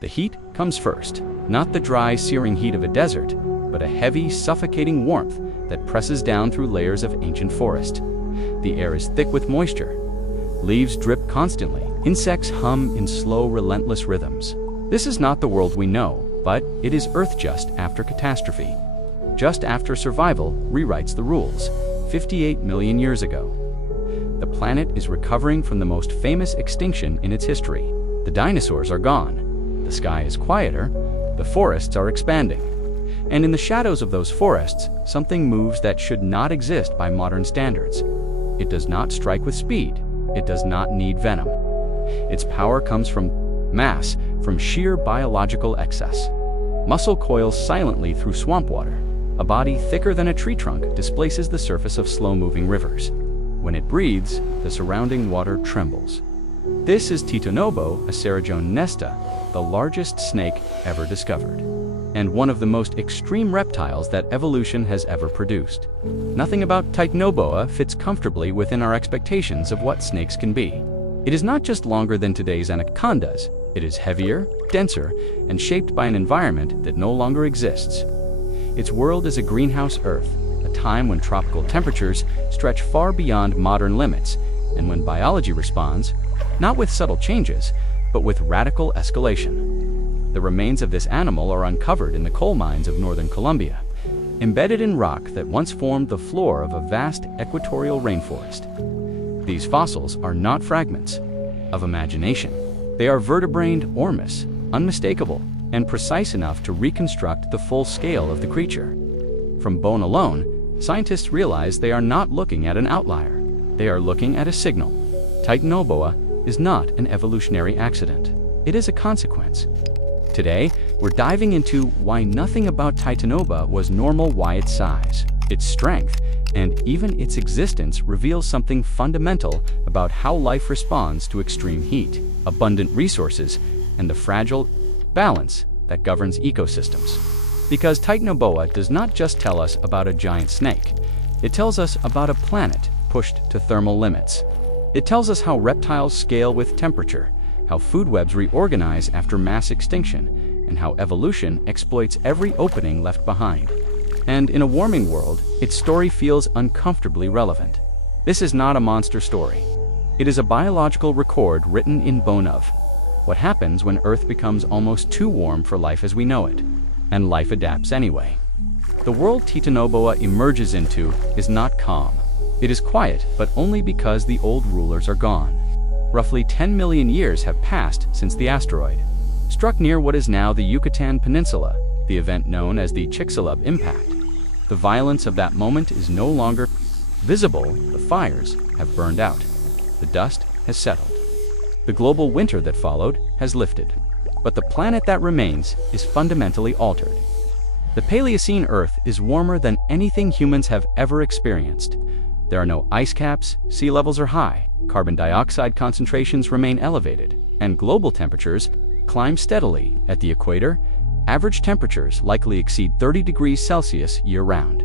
The heat comes first, not the dry, searing heat of a desert, but a heavy, suffocating warmth that presses down through layers of ancient forest. The air is thick with moisture. Leaves drip constantly. Insects hum in slow, relentless rhythms. This is not the world we know, but it is Earth just after catastrophe. Just after survival rewrites the rules, 58 million years ago. The planet is recovering from the most famous extinction in its history. The dinosaurs are gone. The sky is quieter. The forests are expanding. And in the shadows of those forests, something moves that should not exist by modern standards. It does not strike with speed. It does not need venom. Its power comes from mass, from sheer biological excess. Muscle coils silently through swamp water. A body thicker than a tree trunk displaces the surface of slow-moving rivers. When it breathes, the surrounding water trembles. This is Titanoboa, a Cerajone nesta, the largest snake ever discovered, and one of the most extreme reptiles that evolution has ever produced. Nothing about Titanoboa fits comfortably within our expectations of what snakes can be. It is not just longer than today's anacondas, it is heavier, denser, and shaped by an environment that no longer exists. Its world is a greenhouse Earth, a time when tropical temperatures stretch far beyond modern limits, and when biology responds, not with subtle changes, but with radical escalation. The remains of this animal are uncovered in the coal mines of northern Colombia, embedded in rock that once formed the floor of a vast equatorial rainforest. These fossils are not fragments of imagination. They are vertebrae ormus, unmistakable, and precise enough to reconstruct the full scale of the creature. From bone alone, scientists realize they are not looking at an outlier. They are looking at a signal. Titanoboa is not an evolutionary accident. It is a consequence. Today, we're diving into why nothing about Titanoboa was normal, why its size, its strength, and even its existence reveals something fundamental about how life responds to extreme heat, abundant resources, and the fragile balance that governs ecosystems. Because Titanoboa does not just tell us about a giant snake. It tells us about a planet pushed to thermal limits. It tells us how reptiles scale with temperature, how food webs reorganize after mass extinction, and how evolution exploits every opening left behind. And in a warming world, its story feels uncomfortably relevant. This is not a monster story. It is a biological record written in bone of what happens when Earth becomes almost too warm for life as we know it, and life adapts anyway. The world Titanoboa emerges into is not calm. It is quiet, but only because the old rulers are gone. Roughly 10 million years have passed since the asteroid struck near what is now the Yucatan Peninsula, the event known as the Chicxulub impact. The violence of that moment is no longer visible. The fires have burned out. The dust has settled. The global winter that followed has lifted. But the planet that remains is fundamentally altered. The Paleocene Earth is warmer than anything humans have ever experienced. There are no ice caps, sea levels are high, carbon dioxide concentrations remain elevated, and global temperatures climb steadily. At the equator, average temperatures likely exceed 30 degrees Celsius year-round.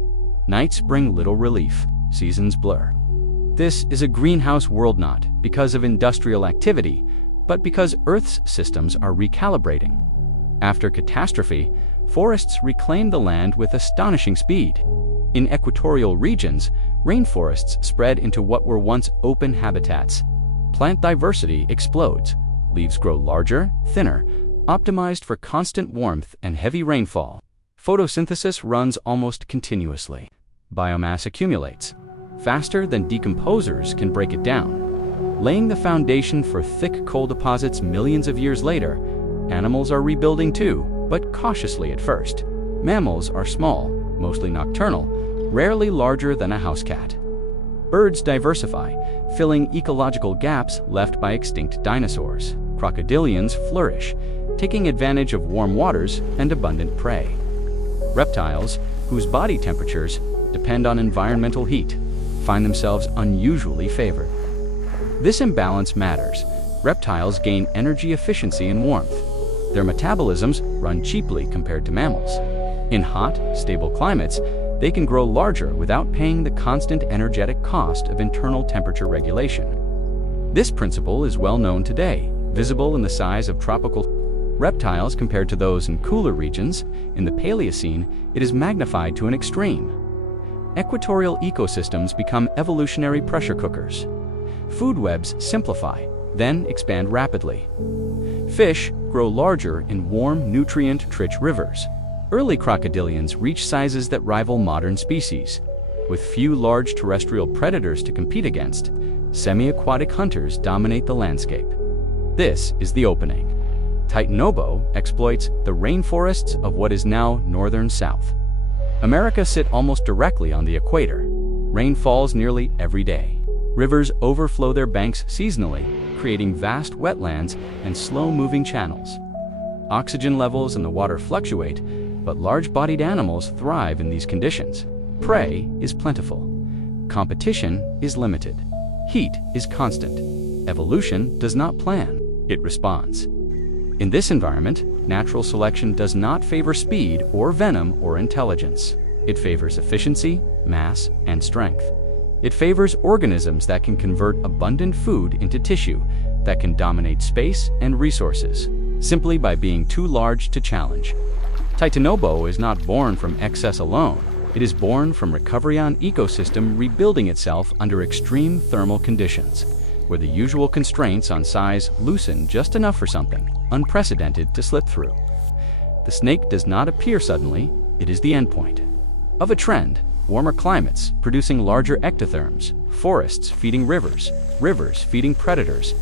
Nights bring little relief, seasons blur. This is a greenhouse world not because of industrial activity, but because Earth's systems are recalibrating. After catastrophe, forests reclaim the land with astonishing speed. In equatorial regions, rainforests spread into what were once open habitats. Plant diversity explodes. Leaves grow larger, thinner, optimized for constant warmth and heavy rainfall. Photosynthesis runs almost continuously. Biomass accumulates faster than decomposers can break it down. Laying the foundation for thick coal deposits millions of years later, animals are rebuilding too, but cautiously at first. Mammals are small, mostly nocturnal, rarely larger than a house cat. Birds diversify, filling ecological gaps left by extinct dinosaurs. Crocodilians flourish, taking advantage of warm waters and abundant prey. Reptiles, whose body temperatures depend on environmental heat, find themselves unusually favored. This imbalance matters. Reptiles gain energy efficiency and warmth. Their metabolisms run cheaply compared to mammals. In hot, stable climates, they can grow larger without paying the constant energetic cost of internal temperature regulation. This principle is well known today, visible in the size of tropical Reptiles compared to those in cooler regions, in the Paleocene, it is magnified to an extreme. Equatorial ecosystems become evolutionary pressure cookers. Food webs simplify, then expand rapidly. Fish grow larger in warm, nutrient-rich rivers. Early crocodilians reach sizes that rival modern species. With few large terrestrial predators to compete against, semi-aquatic hunters dominate the landscape. This is the opening. Titanoboa exploits the rainforests of what is now northern South. America sits almost directly on the equator. Rain falls nearly every day. Rivers overflow their banks seasonally, creating vast wetlands and slow-moving channels. Oxygen levels in the water fluctuate, but large-bodied animals thrive in these conditions. Prey is plentiful. Competition is limited. Heat is constant. Evolution does not plan, it responds. In this environment, natural selection does not favor speed or venom or intelligence. It favors efficiency, mass, and strength. It favors organisms that can convert abundant food into tissue, that can dominate space and resources, simply by being too large to challenge. Titanoboa is not born from excess alone. It is born from recovery on ecosystem rebuilding itself under extreme thermal conditions, where the usual constraints on size loosen just enough for something unprecedented to slip through. The snake does not appear suddenly, it is the endpoint of a trend. Warmer climates producing larger ectotherms, forests feeding rivers, rivers feeding predators.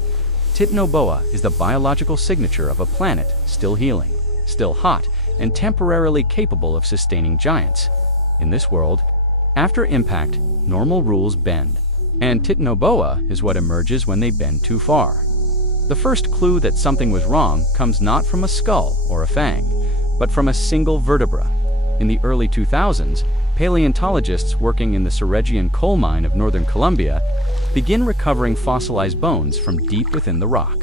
Titanoboa is the biological signature of a planet still healing, still hot, and temporarily capable of sustaining giants. In this world, after impact, normal rules bend, and Titanoboa is what emerges when they bend too far. The first clue that something was wrong comes not from a skull or a fang, but from a single vertebra. In the early 2000s, paleontologists working in the Cerregion coal mine of northern Colombia begin recovering fossilized bones from deep within the rock.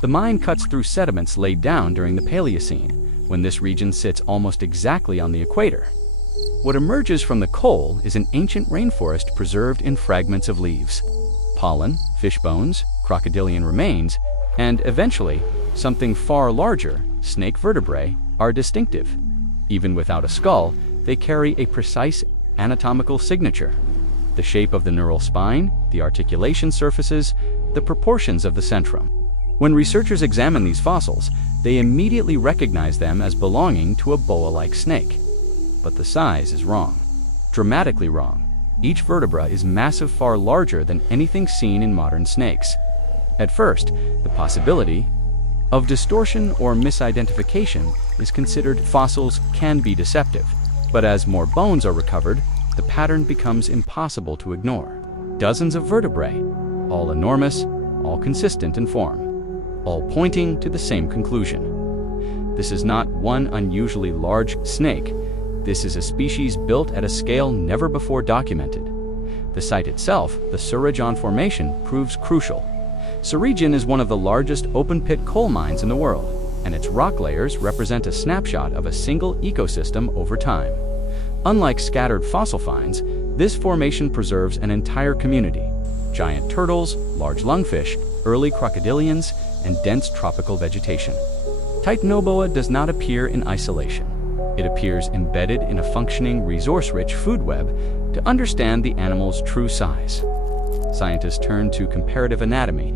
The mine cuts through sediments laid down during the Paleocene, when this region sits almost exactly on the equator. What emerges from the coal is an ancient rainforest preserved in fragments of leaves. Pollen, fish bones, crocodilian remains, and eventually, something far larger, snake vertebrae, are distinctive. Even without a skull, they carry a precise anatomical signature. The shape of the neural spine, the articulation surfaces, the proportions of the centrum. When researchers examine these fossils, they immediately recognize them as belonging to a boa-like snake. But the size is wrong. Dramatically wrong. Each vertebra is massive, far larger than anything seen in modern snakes. At first, the possibility of distortion or misidentification is considered. Fossils can be deceptive. But as more bones are recovered, the pattern becomes impossible to ignore. Dozens of vertebrae, all enormous, all consistent in form, all pointing to the same conclusion. This is not one unusually large snake. This is a species built at a scale never before documented. The site itself, the Cerregion Formation, proves crucial. Cerregion is one of the largest open-pit coal mines in the world, and its rock layers represent a snapshot of a single ecosystem over time. Unlike scattered fossil finds, this formation preserves an entire community: giant turtles, large lungfish, early crocodilians, and dense tropical vegetation. Titanoboa does not appear in isolation. It appears embedded in a functioning, resource-rich food web. To understand the animal's true size, scientists turn to comparative anatomy.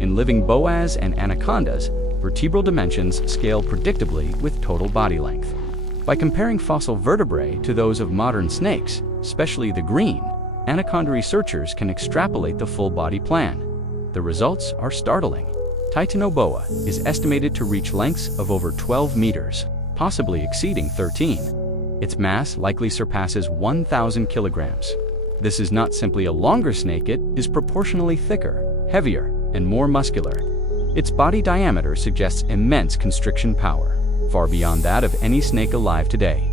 In living boas and anacondas, vertebral dimensions scale predictably with total body length. By comparing fossil vertebrae to those of modern snakes, especially the green, anaconda researchers can extrapolate the full body plan. The results are startling. Titanoboa is estimated to reach lengths of over 12 meters, possibly exceeding 13. Its mass likely surpasses 1,000 kilograms. This is not simply a longer snake, it is proportionally thicker, heavier, and more muscular. Its body diameter suggests immense constriction power, far beyond that of any snake alive today.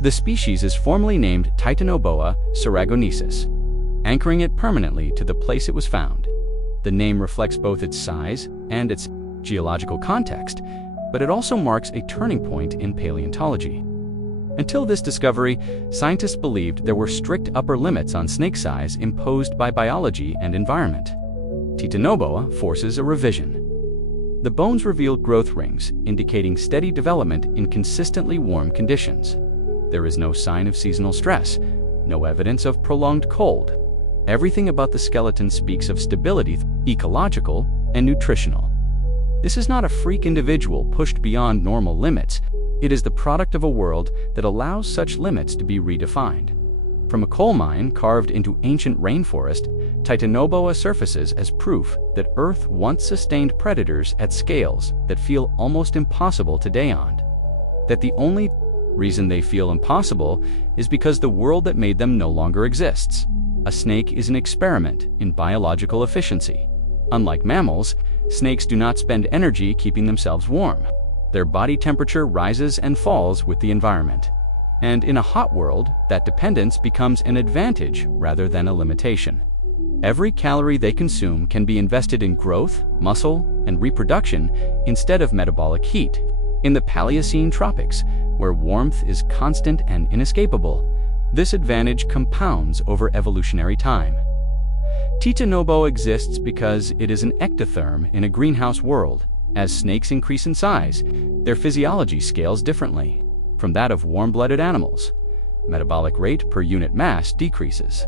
The species is formally named Titanoboa cerregonensis, anchoring it permanently to the place it was found. The name reflects both its size and its geological context, but it also marks a turning point in paleontology. Until this discovery, scientists believed there were strict upper limits on snake size imposed by biology and environment. Titanoboa forces a revision. The bones revealed growth rings, indicating steady development in consistently warm conditions. There is no sign of seasonal stress, no evidence of prolonged cold. Everything about the skeleton speaks of stability, ecological and nutritional. This is not a freak individual pushed beyond normal limits. It is the product of a world that allows such limits to be redefined. From a coal mine carved into ancient rainforest, Titanoboa surfaces as proof that Earth once sustained predators at scales that feel almost impossible today. That the only reason they feel impossible is because the world that made them no longer exists. A snake is an experiment in biological efficiency. Unlike mammals, snakes do not spend energy keeping themselves warm. Their body temperature rises and falls with the environment. And in a hot world, that dependence becomes an advantage rather than a limitation. Every calorie they consume can be invested in growth, muscle, and reproduction instead of metabolic heat. In the Paleocene tropics, where warmth is constant and inescapable, this advantage compounds over evolutionary time. Titanoboa exists because it is an ectotherm in a greenhouse world. As snakes increase in size, their physiology scales differently from that of warm-blooded animals. Metabolic rate per unit mass decreases.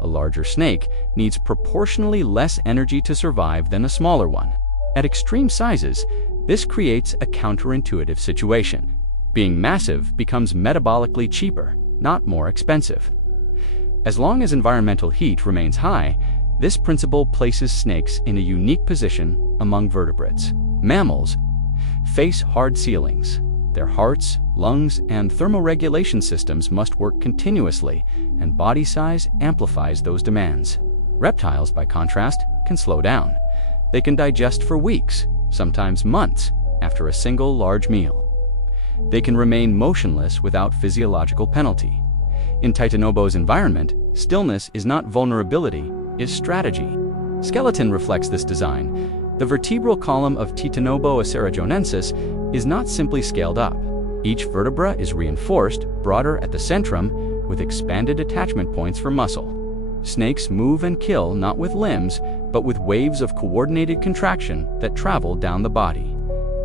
A larger snake needs proportionally less energy to survive than a smaller one. At extreme sizes, this creates a counterintuitive situation. Being massive becomes metabolically cheaper, not more expensive. As long as environmental heat remains high, this principle places snakes in a unique position among vertebrates. Mammals face hard ceilings. Their hearts, lungs, and thermoregulation systems must work continuously, and body size amplifies those demands. Reptiles, by contrast, can slow down. They can digest for weeks, sometimes months, after a single large meal. They can remain motionless without physiological penalty. In Titanoboa's environment, stillness is not vulnerability, it's strategy. Skeleton reflects this design. The vertebral column of Titanoboa cerrajonensis is not simply scaled up. Each vertebra is reinforced, broader at the centrum, with expanded attachment points for muscle. Snakes move and kill not with limbs, but with waves of coordinated contraction that travel down the body.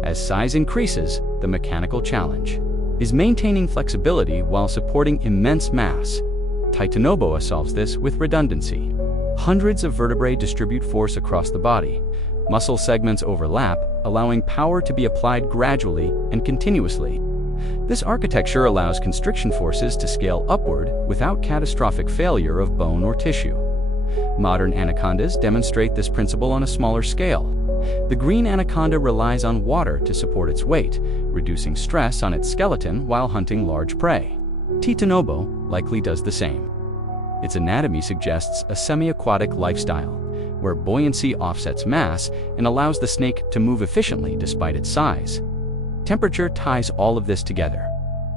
As size increases, the mechanical challenge is maintaining flexibility while supporting immense mass. Titanoboa solves this with redundancy. Hundreds of vertebrae distribute force across the body. Muscle segments overlap, allowing power to be applied gradually and continuously. This architecture allows constriction forces to scale upward without catastrophic failure of bone or tissue. Modern anacondas demonstrate this principle on a smaller scale. The green anaconda relies on water to support its weight, reducing stress on its skeleton while hunting large prey. Titanoboa likely does the same. Its anatomy suggests a semi-aquatic lifestyle, where buoyancy offsets mass and allows the snake to move efficiently despite its size. Temperature ties all of this together.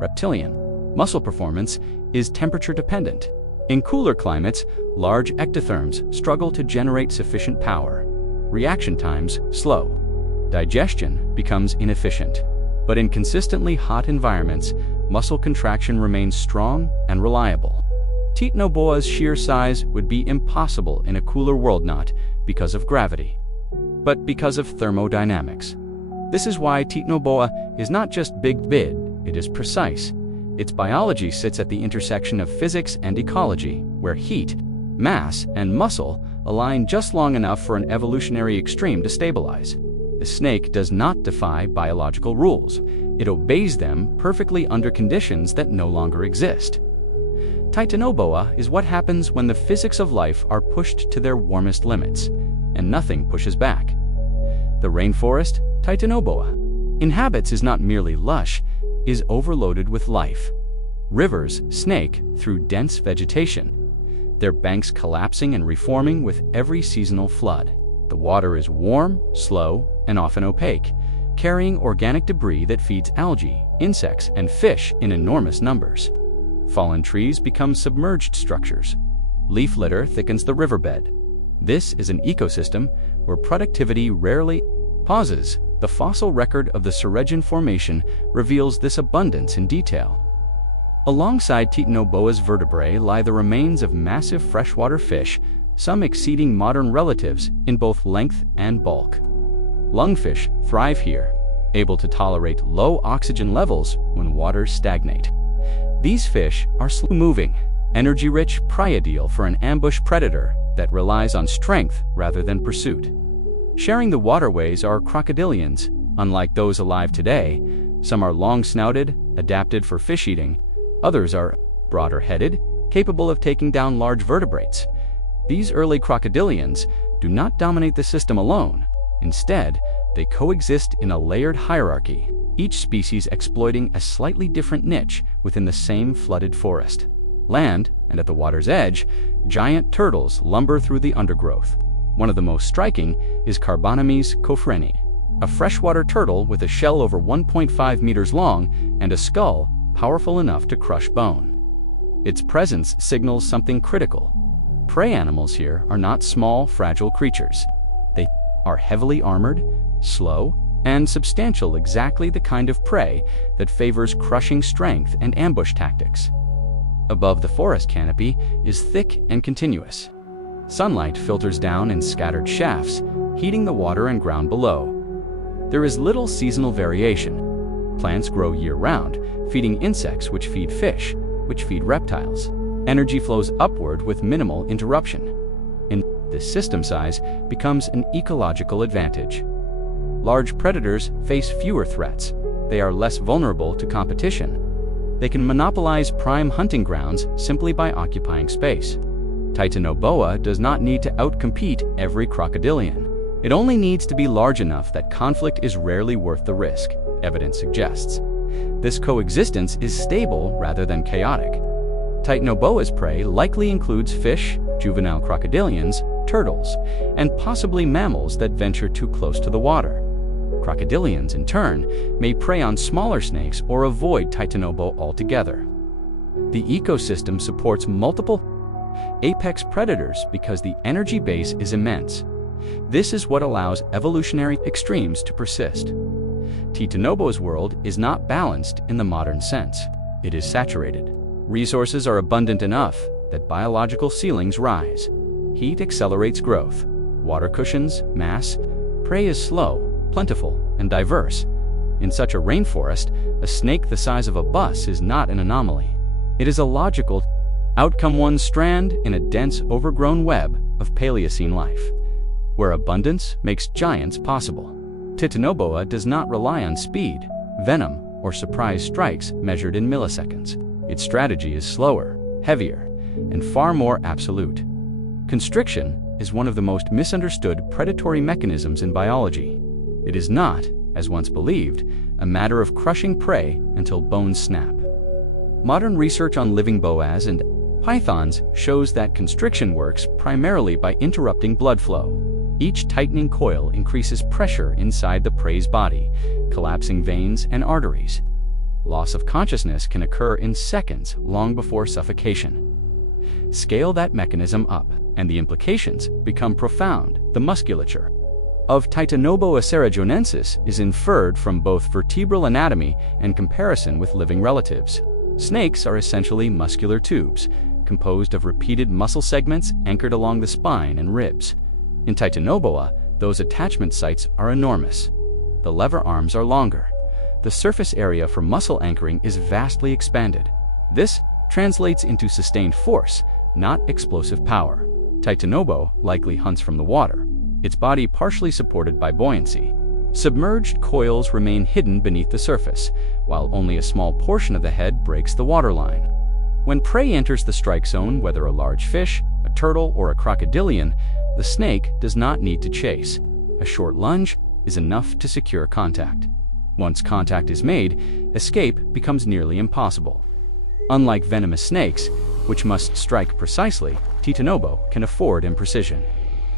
Reptilian muscle performance is temperature dependent. In cooler climates, large ectotherms struggle to generate sufficient power. Reaction times slow. Digestion becomes inefficient. But in consistently hot environments, muscle contraction remains strong and reliable. Titanoboa's sheer size would be impossible in a cooler world, not because of gravity, but because of thermodynamics. This is why Titanoboa is not just big, it is precise. Its biology sits at the intersection of physics and ecology, where heat, mass, and muscle align just long enough for an evolutionary extreme to stabilize. The snake does not defy biological rules. It obeys them perfectly under conditions that no longer exist. Titanoboa is what happens when the physics of life are pushed to their warmest limits, and nothing pushes back. The rainforest, Titanoboa inhabits is not merely lush, is overloaded with life. Rivers snake through dense vegetation, their banks collapsing and reforming with every seasonal flood. The water is warm, slow, and often opaque, carrying organic debris that feeds algae, insects, and fish in enormous numbers. Fallen trees become submerged structures. Leaf litter thickens the riverbed. This is an ecosystem where productivity rarely pauses. The fossil record of the Cerrajon Formation reveals this abundance in detail. Alongside Titanoboa's vertebrae lie the remains of massive freshwater fish, some exceeding modern relatives in both length and bulk. Lungfish thrive here, able to tolerate low oxygen levels when waters stagnate. These fish are slow-moving, energy-rich prey ideal for an ambush predator that relies on strength rather than pursuit. Sharing the waterways are crocodilians. Unlike those alive today, some are long-snouted, adapted for fish eating. Others are broader-headed, capable of taking down large vertebrates. These early crocodilians do not dominate the system alone. Instead, they coexist in a layered hierarchy, each species exploiting a slightly different niche within the same flooded forest. Land, and at the water's edge, giant turtles lumber through the undergrowth. One of the most striking is Carbonemys cofreni, a freshwater turtle with a shell over 1.5 meters long and a skull powerful enough to crush bone. Its presence signals something critical. Prey animals here are not small, fragile creatures. They are heavily armored, slow, and substantial, exactly the kind of prey that favors crushing strength and ambush tactics. Above the forest canopy is thick and continuous. Sunlight filters down in scattered shafts, heating the water and ground below. There is little seasonal variation. Plants grow year-round, feeding insects which feed fish, which feed reptiles. Energy flows upward with minimal interruption. This system size becomes an ecological advantage. Large predators face fewer threats. They are less vulnerable to competition. They can monopolize prime hunting grounds simply by occupying space. Titanoboa does not need to outcompete every crocodilian. It only needs to be large enough that conflict is rarely worth the risk, evidence suggests. This coexistence is stable rather than chaotic. Titanoboa's prey likely includes fish, juvenile crocodilians, turtles, and possibly mammals that venture too close to the water. Crocodilians, in turn, may prey on smaller snakes or avoid Titanoboa altogether. The ecosystem supports multiple apex predators because the energy base is immense. This is what allows evolutionary extremes to persist. Titanoboa's world is not balanced in the modern sense. It is saturated. Resources are abundant enough that biological ceilings rise. Heat accelerates growth. Water cushions mass. Prey is slow, plentiful, and diverse. In such a rainforest, a snake the size of a bus is not an anomaly. It is a logical outcome, one strand in a dense, overgrown web of Paleocene life, where abundance makes giants possible. Titanoboa does not rely on speed, venom, or surprise strikes measured in milliseconds. Its strategy is slower, heavier, and far more absolute. Constriction is one of the most misunderstood predatory mechanisms in biology. It is not, as once believed, a matter of crushing prey until bones snap. Modern research on living boas and pythons shows that constriction works primarily by interrupting blood flow. Each tightening coil increases pressure inside the prey's body, collapsing veins and arteries. Loss of consciousness can occur in seconds, long before suffocation. Scale that mechanism up, and the implications become profound. The musculature of Titanoboa cerrejonensis is inferred from both vertebral anatomy and comparison with living relatives. Snakes are essentially muscular tubes, composed of repeated muscle segments anchored along the spine and ribs. In Titanoboa, those attachment sites are enormous. The lever arms are longer. The surface area for muscle anchoring is vastly expanded. This translates into sustained force, not explosive power. Titanoboa likely hunts from the water, its body partially supported by buoyancy. Submerged coils remain hidden beneath the surface, while only a small portion of the head breaks the waterline. When prey enters the strike zone, whether a large fish, a turtle, or a crocodilian, the snake does not need to chase. A short lunge is enough to secure contact. Once contact is made, escape becomes nearly impossible. Unlike venomous snakes, which must strike precisely, Titanoboa can afford imprecision.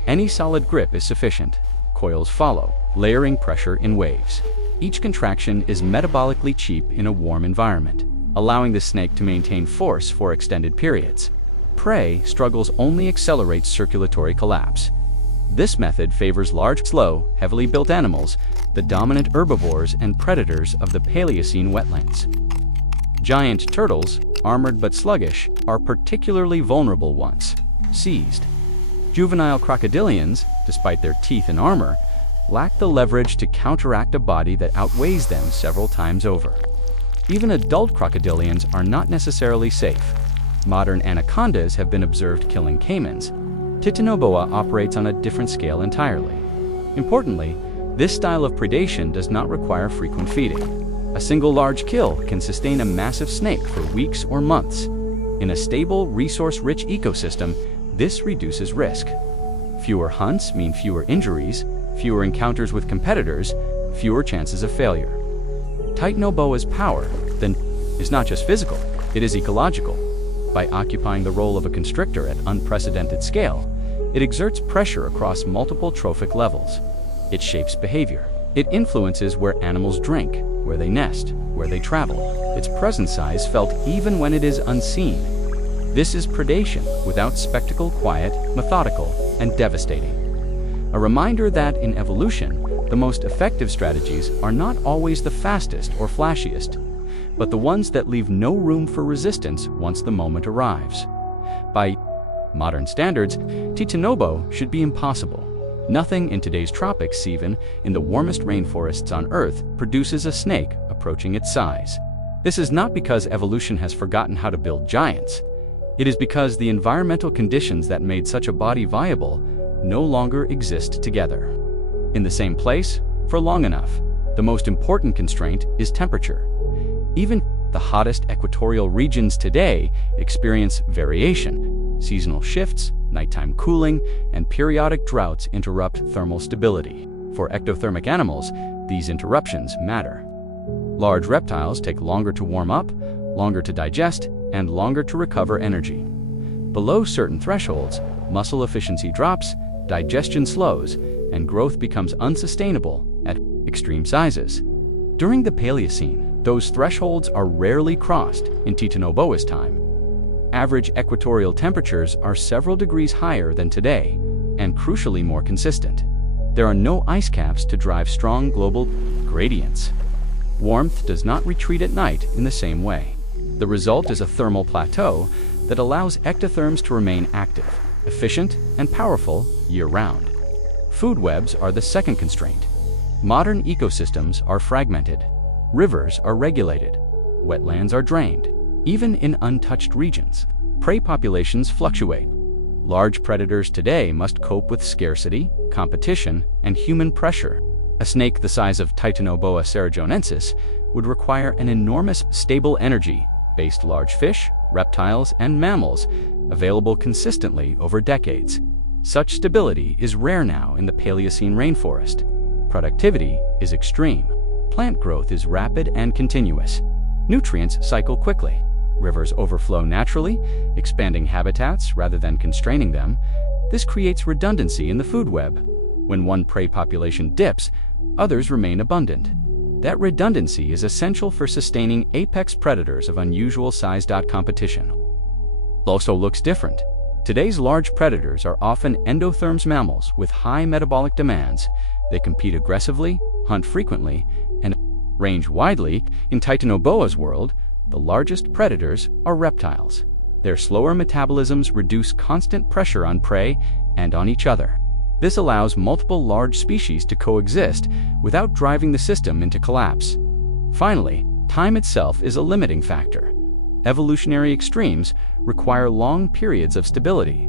Any solid grip is sufficient. Coils follow, layering pressure in waves. Each contraction is metabolically cheap in a warm environment, allowing the snake to maintain force for extended periods. Prey struggles only accelerate circulatory collapse. This method favors large, slow, heavily built animals, the dominant herbivores and predators of the Paleocene wetlands. Giant turtles, armored but sluggish, are particularly vulnerable once seized. Juvenile crocodilians, despite their teeth and armor, lack the leverage to counteract a body that outweighs them several times over. Even adult crocodilians are not necessarily safe. Modern anacondas have been observed killing caimans. Titanoboa operates on a different scale entirely. Importantly, this style of predation does not require frequent feeding. A single large kill can sustain a massive snake for weeks or months. In a stable, resource-rich ecosystem, this reduces risk. Fewer hunts mean fewer injuries, fewer encounters with competitors, fewer chances of failure. Titanoboa's power, then, is not just physical, it is ecological. By occupying the role of a constrictor at unprecedented scale, it exerts pressure across multiple trophic levels. It shapes behavior. It influences where animals drink, where they nest, where they travel. Its presence is felt even when it is unseen. This is predation, without spectacle, quiet, methodical, and devastating. A reminder that in evolution, the most effective strategies are not always the fastest or flashiest, but the ones that leave no room for resistance once the moment arrives. By modern standards, Titanoboa should be impossible. Nothing in today's tropics, even in the warmest rainforests on Earth, produces a snake approaching its size. This is not because evolution has forgotten how to build giants. It is because the environmental conditions that made such a body viable no longer exist together. In the same place, for long enough. The most important constraint is temperature. Even the hottest equatorial regions today experience variation. Seasonal shifts, nighttime cooling, and periodic droughts interrupt thermal stability. For ectothermic animals, these interruptions matter. Large reptiles take longer to warm up, longer to digest, and longer to recover energy. Below certain thresholds, muscle efficiency drops, digestion slows, and growth becomes unsustainable at extreme sizes. During the Paleocene, those thresholds are rarely crossed in Titanoboa's time. Average equatorial temperatures are several degrees higher than today, and crucially more consistent. There are no ice caps to drive strong global gradients. Warmth does not retreat at night in the same way. The result is a thermal plateau that allows ectotherms to remain active, efficient, and powerful year-round. Food webs are the second constraint. Modern ecosystems are fragmented. Rivers are regulated. Wetlands are drained. Even in untouched regions, prey populations fluctuate. Large predators today must cope with scarcity, competition, and human pressure. A snake the size of Titanoboa cerrejonensis would require an enormous stable energy-based large fish, reptiles, and mammals available consistently over decades. Such stability is rare now in the Paleocene rainforest. Productivity is extreme. Plant growth is rapid and continuous. Nutrients cycle quickly. Rivers overflow naturally, expanding habitats rather than constraining them. This creates redundancy in the food web. When one prey population dips, others remain abundant. That redundancy is essential for sustaining apex predators of unusual size. Competition also looks different. Today's large predators are often endotherms mammals with high metabolic demands. They compete aggressively, hunt frequently, and range widely. In Titanoboa's world, the largest predators are reptiles. Their slower metabolisms reduce constant pressure on prey and on each other. This allows multiple large species to coexist without driving the system into collapse. Finally, time itself is a limiting factor. Evolutionary extremes require long periods of stability.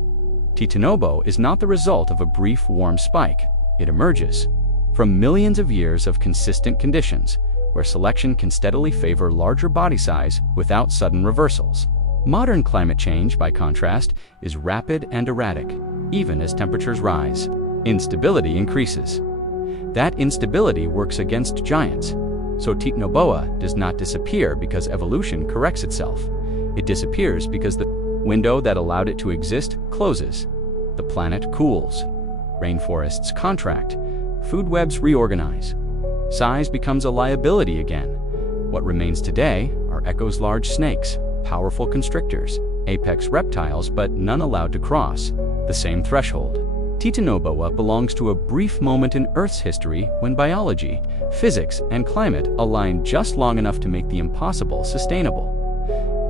Titanoboa is not the result of a brief warm spike. It emerges from millions of years of consistent conditions, where selection can steadily favor larger body size without sudden reversals. Modern climate change, by contrast, is rapid and erratic. Even as temperatures rise, instability increases. That instability works against giants. So Titanoboa does not disappear because evolution corrects itself. It disappears because the window that allowed it to exist closes. The planet cools. Rainforests contract. Food webs reorganize. Size becomes a liability again. What remains today are Echo's large snakes, powerful constrictors, apex reptiles, but none allowed to cross the same threshold. Titanoboa belongs to a brief moment in Earth's history when biology, physics, and climate aligned just long enough to make the impossible sustainable.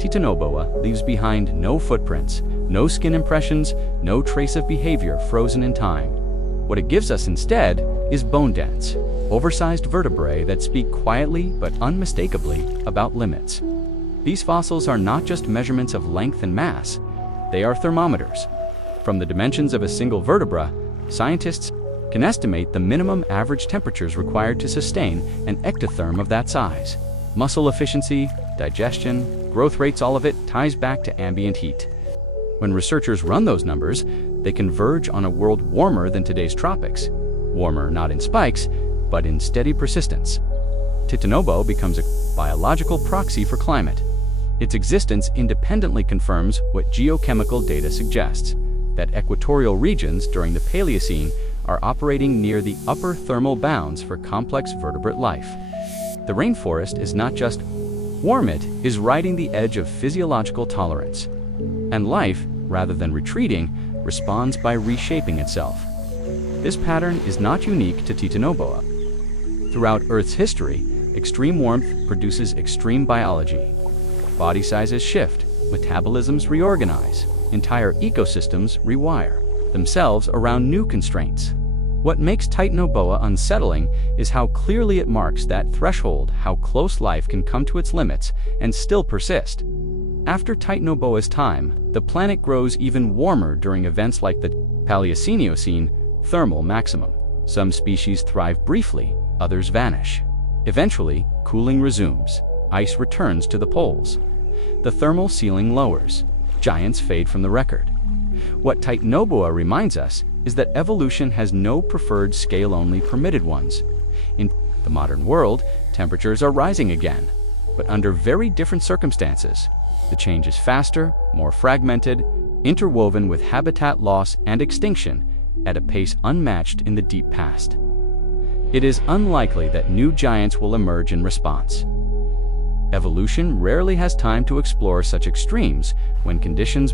Titanoboa leaves behind no footprints, no skin impressions, no trace of behavior frozen in time. What it gives us instead is bone-dense, oversized vertebrae that speak quietly but unmistakably about limits. These fossils are not just measurements of length and mass, they are thermometers. From the dimensions of a single vertebra, scientists can estimate the minimum average temperatures required to sustain an ectotherm of that size. Muscle efficiency, digestion, growth rates, all of it ties back to ambient heat. When researchers run those numbers, they converge on a world warmer than today's tropics. Warmer not in spikes, but in steady persistence. Titanoboa becomes a biological proxy for climate. Its existence independently confirms what geochemical data suggests, that equatorial regions during the Paleocene are operating near the upper thermal bounds for complex vertebrate life. The rainforest is not just warm, it is riding the edge of physiological tolerance. And life, rather than retreating, responds by reshaping itself. This pattern is not unique to Titanoboa. Throughout Earth's history, extreme warmth produces extreme biology. Body sizes shift, metabolisms reorganize, entire ecosystems rewire themselves around new constraints. What makes Titanoboa unsettling is how clearly it marks that threshold, how close life can come to its limits and still persist. After Titanoboa's time, the planet grows even warmer during events like the Paleocene thermal maximum. Some species thrive briefly, others vanish. Eventually, cooling resumes. Ice returns to the poles. The thermal ceiling lowers. Giants fade from the record. What Titanoboa reminds us is that evolution has no preferred scale, only permitted ones. In the modern world, temperatures are rising again, but under very different circumstances. The change is faster, more fragmented, interwoven with habitat loss and extinction at a pace unmatched in the deep past. It is unlikely that new giants will emerge in response. Evolution rarely has time to explore such extremes when conditions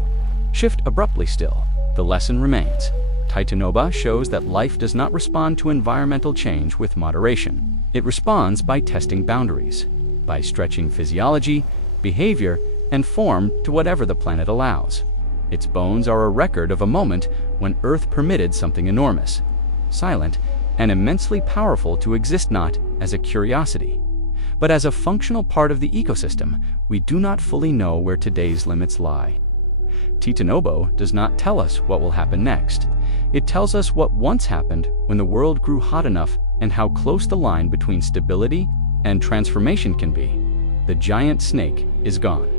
shift abruptly. Still, the lesson remains. Titanoboa shows that life does not respond to environmental change with moderation. It responds by testing boundaries, by stretching physiology, behavior, and form to whatever the planet allows. Its bones are a record of a moment when Earth permitted something enormous, silent, and immensely powerful to exist not as a curiosity, but as a functional part of the ecosystem. We do not fully know where today's limits lie. Titanoboa does not tell us what will happen next. It tells us what once happened when the world grew hot enough and how close the line between stability and transformation can be. The giant snake is gone.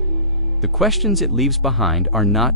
The questions it leaves behind are not